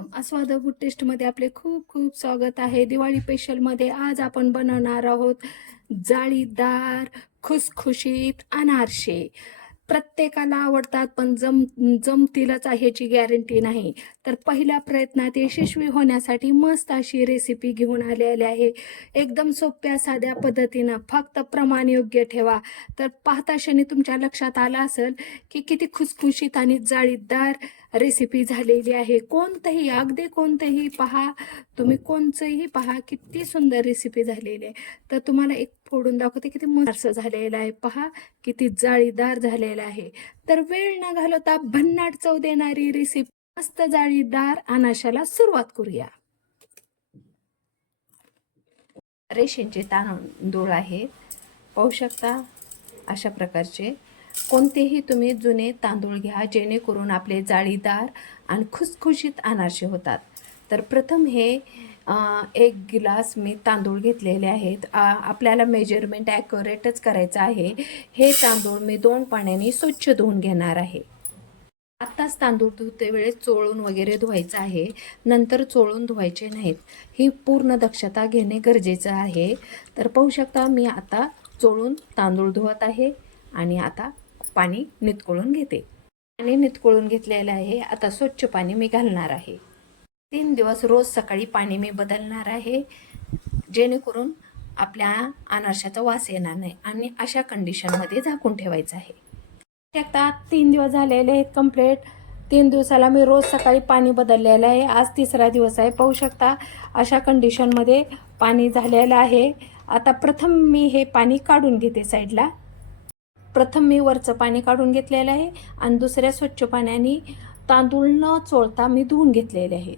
Welcome. अस्वाद good टेस्टमध्ये आपले खूप खूप स्वागत आहे. दिवाळी स्पेशलमध्ये आज आपण बनवणार आहोत जाळीदार खुसखुशीत अनारसे. प्रत्येकाला आवडतात पण जम जमतीलच ह्याची गॅरंटी नाही. तर पहिल्या प्रयत्नात यशस्वी होण्यासाठी मस्त अशी रेसिपी घेऊन आलेली आहे. एकदम सोप्या साध्या पद्धतीनं फक्त प्रमाण योग्य ठेवा. तर पाहता क्षणी तुमच्या लक्षात आलं असेल की किती खुसखुशीत आणि जाळीदार रेसिपी झालेली आहे. कोणतंही अगदी कोणतंही पहा. तुम्ही कोणचंही पहा किती सुंदर रेसिपी झालेली आहे. तर तुम्हाला एक फोडून दाखवते किती मस्त झालेलं आहे. पहा किती जाळीदार झालेलं आहे. तर वेळ न घालवता भन्नाट चव देणारी रेसिपी मस्त जाळीदार अनाशाला सुरुवात करूया. रेशनचे तांदूळ आहे. पाहू शकता अशा प्रकारचे. कोणतेही तुम्ही जुने तांदूळ घ्या जेणेकरून आपले जाळीदार आणि खुसखुशीत अनारसे होतात. तर प्रथम हे एक गिलास मी तांदूळ घेतलेले आहेत. आपल्याला मेजरमेंट ॲक्युरेटच करायचं आहे. हे तांदूळ मी दोन पाण्याने स्वच्छ धुवून घेणार आहे. आत्ताच तांदूळ धुते वेळेस चोळून वगैरे धुवायचं आहे. नंतर चोळून धुवायचे नाहीत. ही पूर्ण दक्षता घेणे गरजेचं आहे. तर पाहू शकता मी आता चोळून तांदूळ धुवत आहे आणि आता पाणी नितकळून घेते. पाणी नितकळून घेतलेलं आहे. आता स्वच्छ पाणी मी घालणार आहे. तीन दिवस रोज सकाळी पाणी मी बदलणार आहे. जेणेकरून आपल्या अनारशाचा वास येणार नाही आणि अशा कंडिशनमध्ये झाकून ठेवायचं आहे. शकता तीन दिवस झालेले आहेत कंप्लीट तीन दिवसाला मी रोज सकाळी पाणी बदललेलं आहे. आज तिसरा दिवस आहे. पाहू शकता अशा कंडिशनमध्ये पाणी झालेलं आहे. आता प्रथम मी हे पाणी काढून घेते साईडला प्रथम मी वरचं पाणी काढून घेतलेलं आहे आणि दुसऱ्या स्वच्छ पाण्याने तांदूळ न चोळता मी धुवून घेतलेले आहे.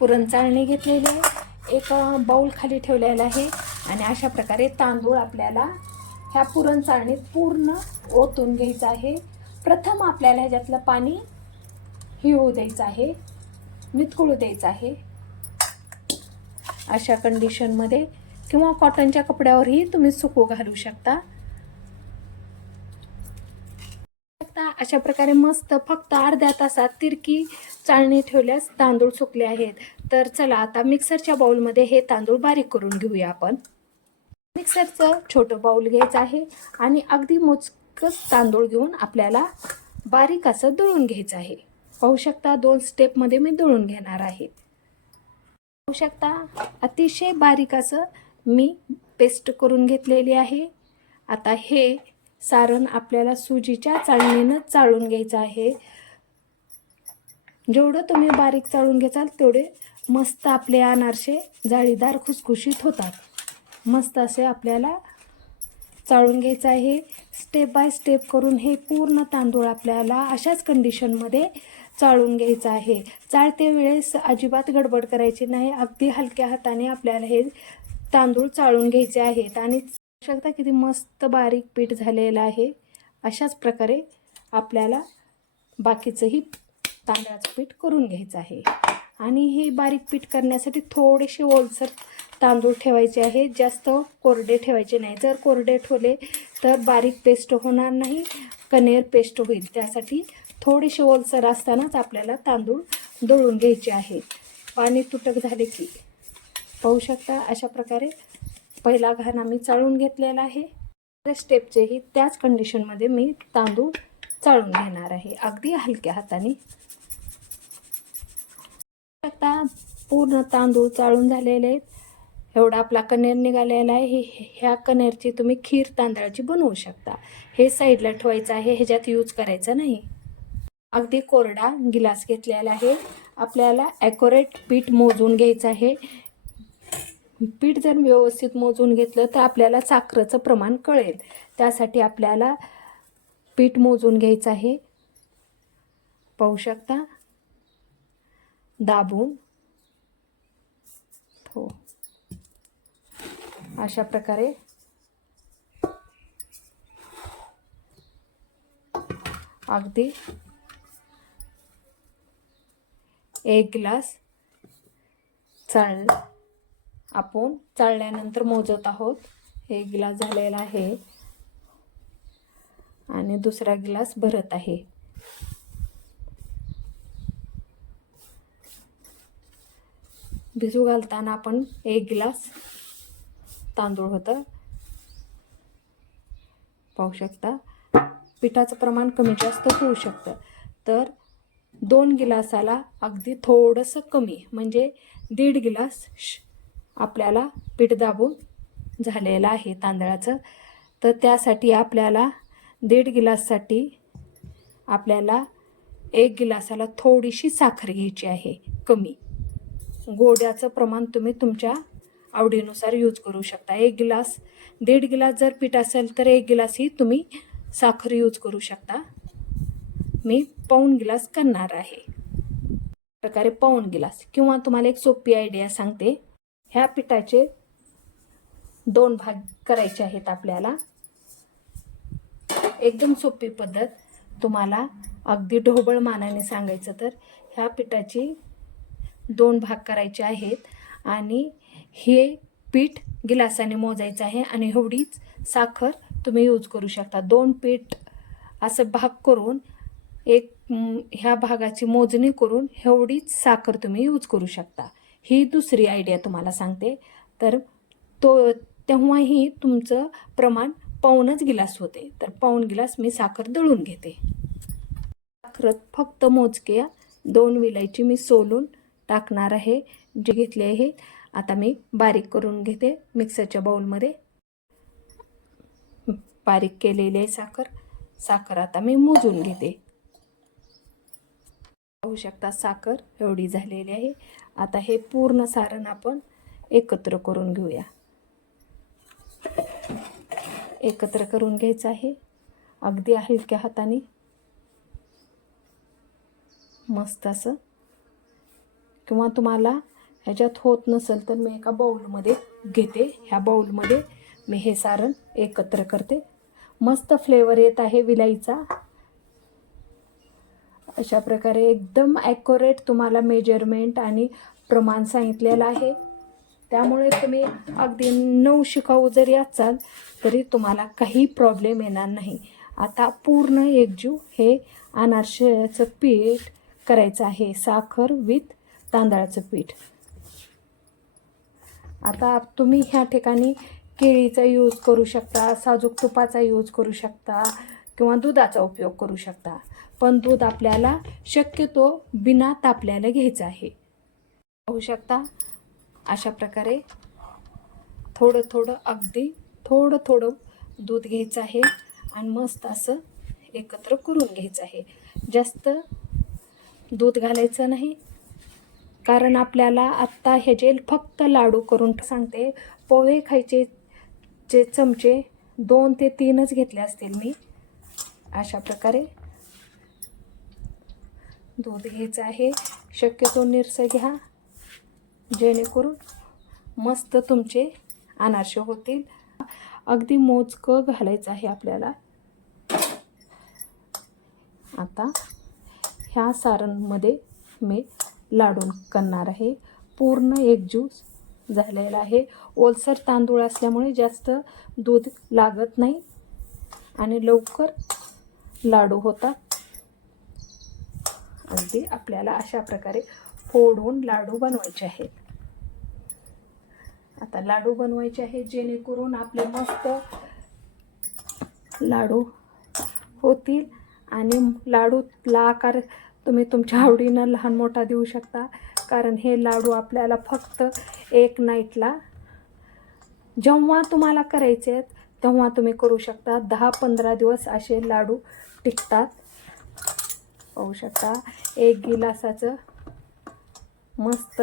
पुरण चाळणी घेतलेली आहे. एक बाऊल खाली ठेवलेला आहे आणि अशा प्रकारे तांदूळ आपल्याला ह्या पुरण चाळणीत पूर्ण ओतून घ्यायचं आहे. प्रथम आपल्याला ह्याच्यातलं पाणी हिळू द्यायचं आहे नितकळू द्यायचं आहे. अशा कंडिशनमध्ये किंवा कॉटनच्या कपड्यावरही तुम्ही सुकू घालू शकता आता अशा प्रकारे मस्त फक्त अर्ध्या तासात तिरकी चाळणी ठेवल्यास तांदूळ सुकले आहेत. तर चला आता मिक्सरच्या बाऊलमध्ये हे तांदूळ बारीक करून घेऊया आपण. मिक्सरचं छोटं बाऊल घ्यायचं आहे आणि अगदी मोजकंच तांदूळ घेऊन आपल्याला बारीक असं दळून घ्यायचं आहे. पाहू शकता दोन स्टेपमध्ये मी दळून घेणार आहे. पाहू शकता अतिशय बारीक असं मी पेस्ट करून घेतलेली आहे. आता हे सारण आपल्याला सुजीच्या चाळणीनं चाळून घ्यायचं आहे. जेवढं तुम्ही बारीक चाळून घ्याल तेवढे मस्त आपले अनारसे जाळीदार खुसखुशीत होतात. मस्त असे आपल्याला चाळून घ्यायचं आहे. स्टेप बाय स्टेप करून हे पूर्ण तांदूळ आपल्याला अशाच कंडिशनमध्ये चाळून घ्यायचं आहे. चाळते वेळेस अजिबात गडबड करायची नाही. अगदी हलक्या हाताने आपल्याला हे तांदूळ चाळून घ्यायचे आहेत आणि शकता? किती मस्त बारीक पीठ झालेलं आहे. अशाच प्रकारे आपल्याला बाकीचंही तांदळाचं पीठ करून घ्यायचं आहे. आणि हे बारीक पीठ करण्यासाठी थोडेसे ओलसर तांदूळ ठेवायचे आहे. जास्त कोरडे ठेवायचे नाही. जर कोरडे ठेवले तर बारीक पेस्ट होणार नाही कनेर पेस्ट होईल. त्यासाठी थोडेसे ओलसर असतानाच आपल्याला तांदूळ दळून घ्यायचे आहे. पाणी तुटक झाले की पाहू शकता? अशा प्रकारे पहिला घाण आम्ही चाळून घेतलेला आहे. दुसऱ्या स्टेपचेही त्याच कंडिशनमध्ये मी तांदूळ चाळून घेणार आहे. अगदी हलक्या हाताने. आता पूर्ण तांदूळ चाळून झालेले आहेत. एवढा आपला कनेर निघालेला आहे. हे ह्या कनेरची तुम्ही खीर तांदळाची बनवू शकता. हे साईडला ठेवायचं आहे. ह्याच्यात यूज करायचं नाही. अगदी कोरडा गिलास घेतलेला आहे. आपल्याला ॲक्युरेट पीठ मोजून घ्यायचं आहे. पीठ जर व्यवस्थित मोजून घेतलं तर आपल्याला साखरेचं प्रमाण कळेल. त्यासाठी आपल्याला पीठ मोजून घ्यायचं आहे. पाहू शकता? दाबून. हो. अशा प्रकारे. अगदी. एक ग्लास चालेल आपण चाळल्यानंतर मोजत आहोत. एक गिलास झालेला आहे आणि दुसरा गिलास भरत आहे. भिजू घालताना आपण एक गिलास तांदूळ होतं. पाहू शकता पिठाचं प्रमाण कमी जास्त होऊ शकतं. तर दोन गिलासाला अगदी थोडंसं कमी म्हणजे दीड गिलास श- आपल्याला पीठ दाबून झालेलं आहे तांदळाचं. तर त्यासाठी आपल्याला दीड गिलाससाठी आपल्याला एक गिलासाला थोडीशी साखर घ्यायची आहे कमी. गोड्याचं प्रमाण तुम्ही तुमच्या आवडीनुसार यूज करू शकता. एक गिलास दीड गिलास जर पीठ असेल तर एक गिलासही तुम्ही साखर यूज करू शकता. मी पाऊण गिलास करणार आहे. प्रकारे पाऊण गिलास. किंवा तुम्हाला एक सोपी आयडिया सांगते. ह्या पिठाचे दोन भाग करायचे आहेत आपल्याला. एकदम सोपी पद्धत. तुम्हाला अगदी ढोबळ मानाने सांगायचं तर ह्या पिठाची दोन भाग करायचे आहेत आणि हे पीठ गिलासाने मोजायचं आहे आणि एवढीच साखर तुम्ही यूज करू शकता. दोन पीठ असं भाग करून एक ह्या भागाची मोजणी करून एवढीच साखर तुम्ही यूज करू शकता. ही दुसरी आयडिया तुम्हाला सांगते. तर तो तेव्हाही तुमचं प्रमाण पाऊनच गिलास होते. तर पाऊन गिलास मी साखर दळून घेते. साखरत फक्त मोजक्या दोन विलायची मी सोलून टाकणार आहे. जे घेतले आहे आता मी बारीक करून घेते मिक्सरच्या बाउलमध्ये. बारीक केलेली आहे साखर. साखर आता मी मोजून घेते. पाहू शकता. साखर एवढी झालेली आहे. आता हे पूर्ण सारण आपण एकत्र करून घेऊया. एकत्र करून घ्यायचं आहे. अगदी हलक्या हाताने. मस्त असं. किंवा तुम्हाला ह्याच्यात होत नसेल तर मी एका बाऊलमध्ये घेते. ह्या बाऊलमध्ये मी हे सारण एकत्र करते. मस्त फ्लेवर येत आहे विलाईचा. अशा प्रकारे एकदम ॲक्युरेट तुम्हाला मेजरमेंट आणि प्रमाण सांगितलेलं आहे. त्यामुळे तुम्ही अगदी नऊ शिकाऊ जरी असाल तरी तुम्हाला काही प्रॉब्लेम येणार नाही. आता पूर्ण एकजीव हे अनारशाचं पीठ करायचं आहे. साखर विथ तांदळाचं पीठ. आता तुम्ही ह्या ठिकाणी केळीचा यूज करू शकता साजूक तुपाचा यूज करू शकता किंवा दुधाचा उपयोग करू शकता. पण दूध आपल्याला शक्यतो बिना तापल्याला घ्यायचं आहे. पाहू शकता? अशा प्रकारे थोडं थोडं अगदी थोडं थोडं दूध घ्यायचं आहे आणि मस्त असं एकत्र करून घ्यायचं आहे. जास्त दूध घालायचं नाही. कारण आपल्याला आत्ता हे जेल फक्त लाडू करून सांगते पोहे खायचे जे चमचे दोन ते तीनच घेतले असतील मी. अशा प्रकारे दूध घ्यायचं आहे. शक्यतो निरसं घ्या. जेणेकरून मस्त तुमचे अनारसे होतील. अगदी मोजकं घालायचं आहे आपल्याला. आता ह्या सारणमध्ये मी लाडून करणार आहे. पूर्ण एक ज्यूस झालेला आहे. ओलसर तांदूळ असल्यामुळे जास्त दूध लागत नाही. आणि लवकर लाडू होतात. अगदी आपल्याला अशा प्रकारे फोडून लाडू बनवायचे आहेत. आता लाडू बनवायचे आहेत जेणेकरून आपले मस्त लाडू होतील. आणि लाडूला आकार तुम्ही तुमच्या आवडीनं लहान मोठा देऊ शकता. कारण हे लाडू आपल्याला फक्त एक नाईटला जेव्हा तुम्हाला करायचे आहेत तेव्हा तुम्ही करू शकता. दहा पंधरा दिवस असे लाडू टिकतात. पाहू शकता. एक गिलासाचं मस्त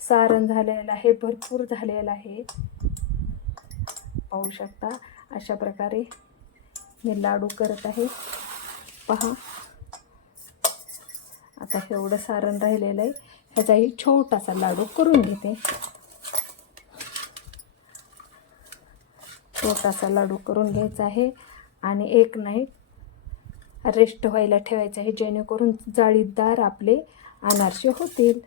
सारण झालेलं आहे भरपूर झालेलं आहे. पाहू शकता. अशा प्रकारे मी लाडू करत आहे. पहा. आता एवढं सारण राहिलेलं आहे. ह्याचाही छोटासा लाडू करून घेते. छोटासा लाडू करून घ्यायचा आहे. आणि एक नाईट रेस्ट व्हायला ठेवायचं आहे जेणेकरून जाळीदार आपले अनारसे होतील.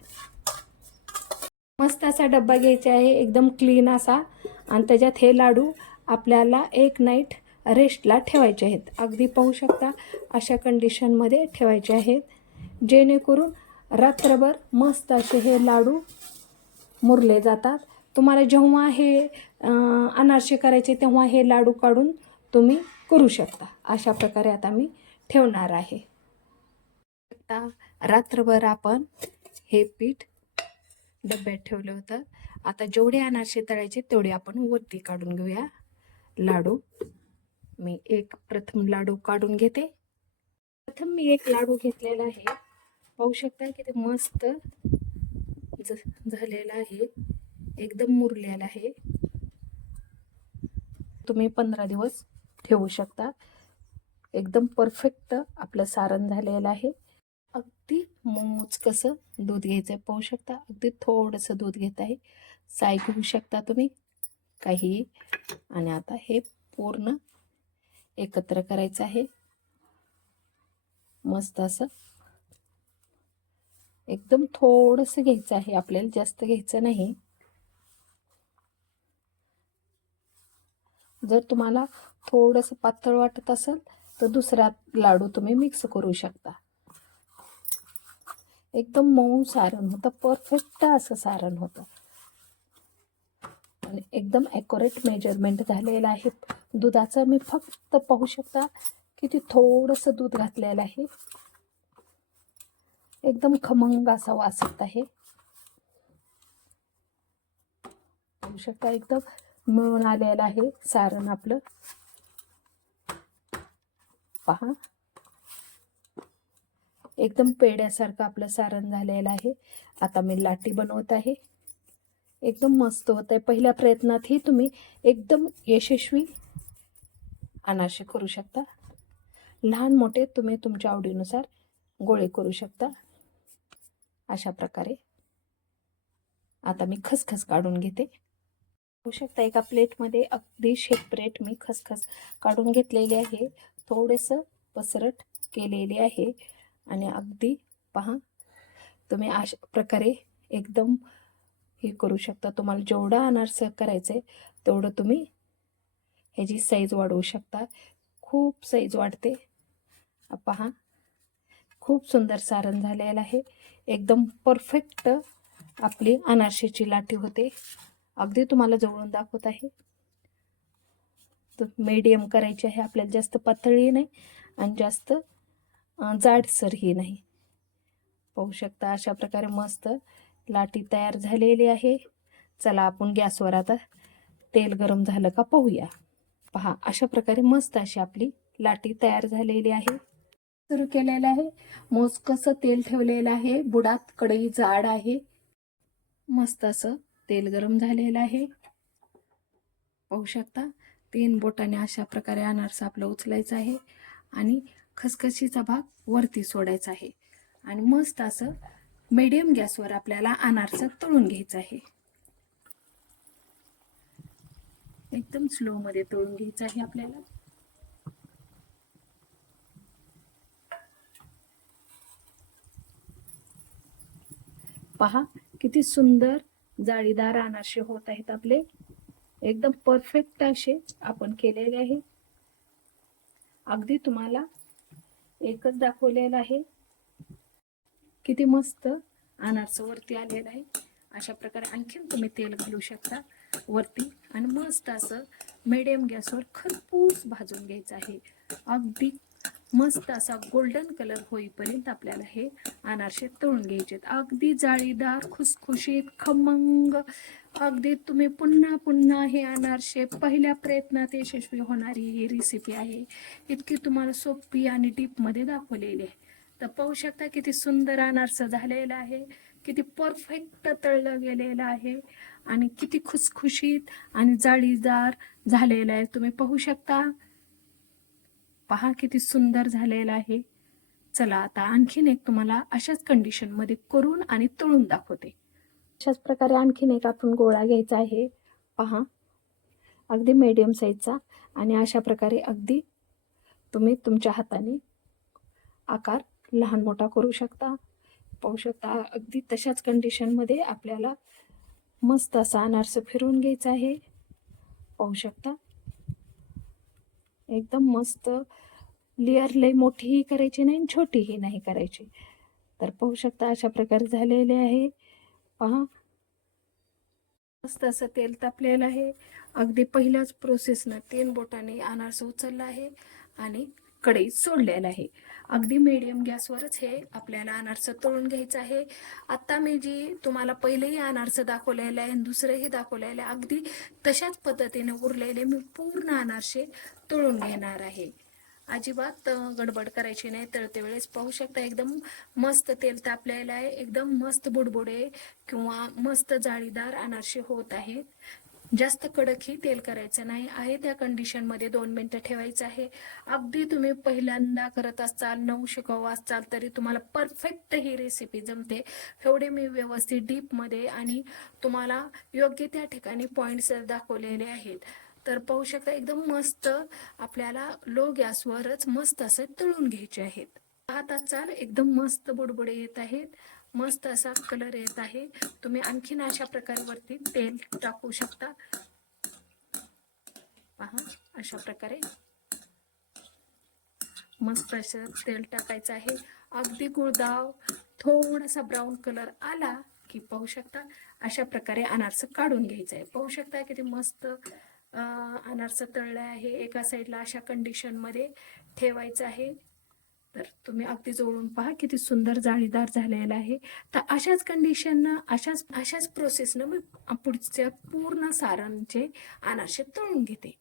मस्त असा डब्बा घ्यायचा आहे एकदम क्लीन असा. आणि त्याच्यात हे लाडू आपल्याला एक नाईट रेस्टला ठेवायचे आहेत. अगदी पाहू शकता अशा कंडिशनमध्ये ठेवायचे आहेत. जेणेकरून रात्रभर मस्त असे हे लाडू मुरले जातात. तुम्हाला जेव्हा हे अनारसे करायचे तेव्हा हे लाडू काढून तुम्ही करू शकता. अशा प्रकारे आता मी ठेवणार आहे. आता रात्रभर आपण हे पीठ डब्यात ठेवलं होतं. आता जेवढे अनारसे तळायचे तेवढे आपण वरती काढून घेऊया. लाडू. मी एक प्रथम लाडू काढून घेते. प्रथम मी एक लाडू घेतलेला आहे. पाहू शकता की ते मस्त झालेला आहे. एकदम मुरलेला आहे. तुम्ही पंधरा दिवस ठेवू शकता. एकदम परफेक्ट आपलं सारण झालेलं आहे. अगदी मोजकसं दूध घ्यायचं आहे पाहू शकता. अगदी थोडंसं दूध घेत आहे. साय घेऊ शकता तुम्ही काही. आणि आता हे पूर्ण एकत्र करायचं आहे. मस्त असं. एकदम थोडंसं घ्यायचं आहे. आपल्याला जास्त घ्यायचं नाही. जर तुम्हाला थोडंसं पातळ वाटत असेल तर दुसरा लाडू तुम्ही मिक्स करू शकता. एकदम मऊ सारण होतं परफेक्ट असं सारण होतं. आणि एकदम ॲक्युरेट मेजरमेंट झालेलं आहे. दुधाचं मी फक्त पाहू शकता किती थोडंसं दूध घातलेलं आहे. एकदम खमंग असा वास येत आहे. पाहू शकता एकदम मिळून आलेलं आहे सारण आपलं. पहा. एकदम पेड्यासारखं आपलं सारण झालेलं आहे. आता मी लाटी बनवत आहे. एकदम मस्त होत आहे पहिल्या प्रयत्नातही तुम्ही एकदम यशस्वी अनाशे करू शकता. लहान मोठे तुम्ही तुमच्या आवडीनुसार गोळे करू शकता. अशा प्रकारे. आता मी खसखस काढून घेते. होऊ शकता एका प्लेटमध्ये अगदी शेपरेट मी खसखस काढून घेतलेली आहे. थोडंसं पसरट केलेली आहे. आणि अगदी पहा तुम्ही अशा प्रकारे एकदम हे करू शकता. तुम्हाला जेवढं अनारसं करायचं आहे तेवढं तुम्ही ह्याची साईज वाढवू शकता. खूप साईज वाढते. पहा खूप सुंदर सारण झालेलं आहे. एकदम परफेक्ट आपली अनारशीची लाटी होते. अगदी तुम्हाला जवळून दाखवत आहे. तर मीडियम करायची आहे आपल्याला जास्त पातळही नाही आणि जास्त जाडसरही नाही. पाहू शकता अशा प्रकारे मस्त लाटी तयार झालेली आहे. चला आपण गॅसवर आता तेल गरम झालं का पाहूया. पहा अशा प्रकारे मस्त अशी आपली लाटी तयार झालेली आहे. सुरू केलेलं आहे. मोजकसं तेल ठेवलेलं आहे. बुडात कढई जाड आहे. मस्त असं तेल गरम झालेलं आहे. पाहू शकता? तीन बोटाने अशा प्रकारे अनारसा आपलं उचलायचं आहे आणि खसखशीचा भाग वरती सोडायचा आहे. आणि मस्त असं मीडियम गॅसवर आपल्याला अनारसा तळून घ्यायचं आहे. एकदम स्लोमध्ये तळून घ्यायचं आहे आपल्याला. पहा किती सुंदर जाळीदार अनारसे होत आहेत आपले. एकदम परफेक्ट असे आपण केलेले आहे. अगदी तुम्हाला एकच दाखवलेलं आहे. किती मस्त अनारस वरती आलेलं आहे. अशा प्रकारे आणखीन तुम्ही तेल घालू शकता वरती. आणि मस्त असं मिडियम गॅसवर खरपूस भाजून घ्यायचं आहे. अगदी मस्त असा गोल्डन कलर होईपर्यंत आपल्याला हे अनारसे तळून घ्यायचे अगदी जाळीदार खुसखुशीत खमंग. अगदी तुम्ही पुन्हा पुन्हा हे अनारसे पहिल्या प्रयत्नात यशस्वी होणारी ही रेसिपी आहे. इतकी तुम्हाला सोपी आणि डीपमध्ये दाखवलेली आहे. तर पाहू शकता किती सुंदर अनारसं झालेलं आहे. किती परफेक्ट तळलं गेलेलं आहे. आणि किती खुसखुशीत आणि जाळीदार झालेलं आहे. तुम्ही पाहू शकता. पहा किती सुंदर झालेलं आहे. चला आता आणखीन एक तुम्हाला अशाच कंडिशनमध्ये करून आणि तळून दाखवते. अशाच प्रकारे आणखीन एक आपण गोळा घ्यायचा आहे. पहा. अगदी मीडियम साईजचा आणि अशा प्रकारे अगदी तुम्ही तुमच्या हाताने आकार लहान मोठा करू शकता. पाहू शकता अगदी तशाच कंडिशनमध्ये आपल्याला मस्त असा अनारसं फिरवून घ्यायचा आहे. पाहू शकता. एकदम मस्त. लेअर लय मोठीही करायची नाही आणि छोटीही नाही करायची. तर पाहू शकता अशा प्रकारे झालेले आहे. पहा. मस्त असं तेल तापलेलं आहे. अगदी पहिल्याच प्रोसेसनं तीन बोटाने अनारस उचललं आहे. आणि कडे सोडलेलं आहे. अगदी मीडियम गॅसवरच हे आपल्याला अनारसं तळून घ्यायचं आहे. आता मी जी तुम्हाला पहिलेही अनारसं दाखवलेलं आहे दुसरंही दाखवलेलं आहे अगदी तशाच पद्धतीने उरलेले मी पूर्ण अनारसे तळून घेणार आहे. अजिबात गडबड करायची नाही तळते वेळेस पाहू शकता एकदम मस्त तेल तापलेलं आहे एकदम मस्त बुडबुडे किंवा मस्त जाळीदार अनारसे होत आहेत. जास्त कडकही तेल करायचं नाही. आहे त्या कंडिशनमध्ये दोन मिनटं ठेवायचं आहे. अगदी तुम्ही पहिल्यांदा करत असाल नऊ शिकव असाल तरी तुम्हाला परफेक्ट ही रेसिपी जमते. एवढे मी व्यवस्थित डीपमध्ये आणि तुम्हाला योग्य त्या ठिकाणी पॉईंट्स दाखवलेले आहेत. तर पाहू शकता एकदम मस्त आपल्याला लो गॅसवरच मस्त असं तळून घ्यायचे आहेत. पाहत असाल एकदम मस्त बुडबुडे येत आहेत. मस्त असा कलर येत आहे. तुम्ही आणखीन अशा प्रकारे वरती तेल टाकू शकता. पहा अशा प्रकारे. मस्त असं तेल टाकायचं आहे. अगदी गुळदाव थोडासा ब्राऊन कलर आला की पाहू शकता. अशा प्रकारे अनारस काढून घ्यायचं आहे. पाहू शकता किती मस्त अनारसं अनारस तळलं आहे. एका साईडला अशा कंडिशनमध्ये ठेवायचं आहे. तर तुम्ही अगदी जवळून पहा किती सुंदर जाळीदार झालेला आहे. तर अशाच कंडिशननं अशाच अशाच प्रोसेसनं मी पुढच्या पूर्ण सारांचे अनारसे तळून घेते.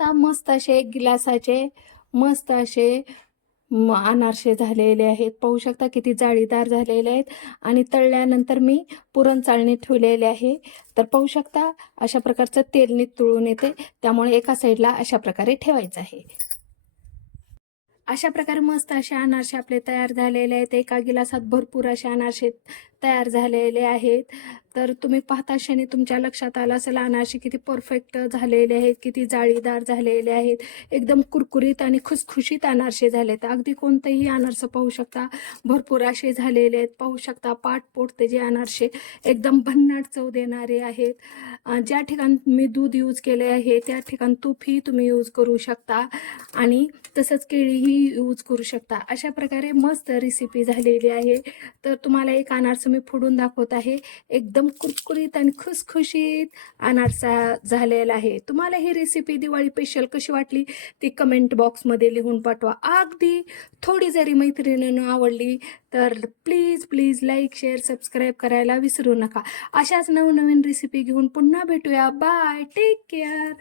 आता मस्त असे गिलासाचे मस्त असे अनारसे झालेले आहेत. पाहू शकता किती जाळीदार झालेले आहेत. आणि तळल्यानंतर मी पुरण चाळणी ठेवलेले आहे. तर पाहू शकता अशा प्रकारचं तेल तुळून येते. त्यामुळे एका साईडला अशा प्रकारे ठेवायचं आहे. अशा प्रकारे मस्त असे अनारसे आपले तयार झालेले आहेत. एका गिलासात भरपूर असे अनारसे तयार झालेले आहेत. तर तुम्ही पाहता क्षणी तुमच्या लक्षात आलं असेल अनारसे किती परफेक्ट झालेले आहेत किती जाळीदार झालेले आहेत. एकदम कुरकुरीत आणि खुसखुशीत अनारसे झाले आहेत अगदी कोणतंही अनारसं पाहू शकता. भरपूर असे झालेले आहेत. पाहू शकता पाट ते जे अनारसे. एकदम भन्नाट चव देणारे आहेत. ज्या ठिकाणी मी दूध यूज केले आहे त्या ठिकाणी तूपही तुम्ही यूज करू शकता. आणि तसंच केळीही यूज करू शकता. अशा प्रकारे मस्त रेसिपी झालेली आहे. तर तुम्हाला एक अनारसं मी फोडून दाखवत आहे. एकदम कुरकुरीत आणि खुसखुशीत अनारसा झालेला आहे. तुम्हाला ही रेसिपी दिवाळी स्पेशल कशी वाटली? ती कमेंट बॉक्समध्ये लिहून पाठवा. अगदी थोडी जरी मैत्रिणीनं आवडली तर please please like share subscribe करायला विसरू नका. अशाच नवनवीन रेसिपी घेऊन पुन्हा भेटूया. Bye take care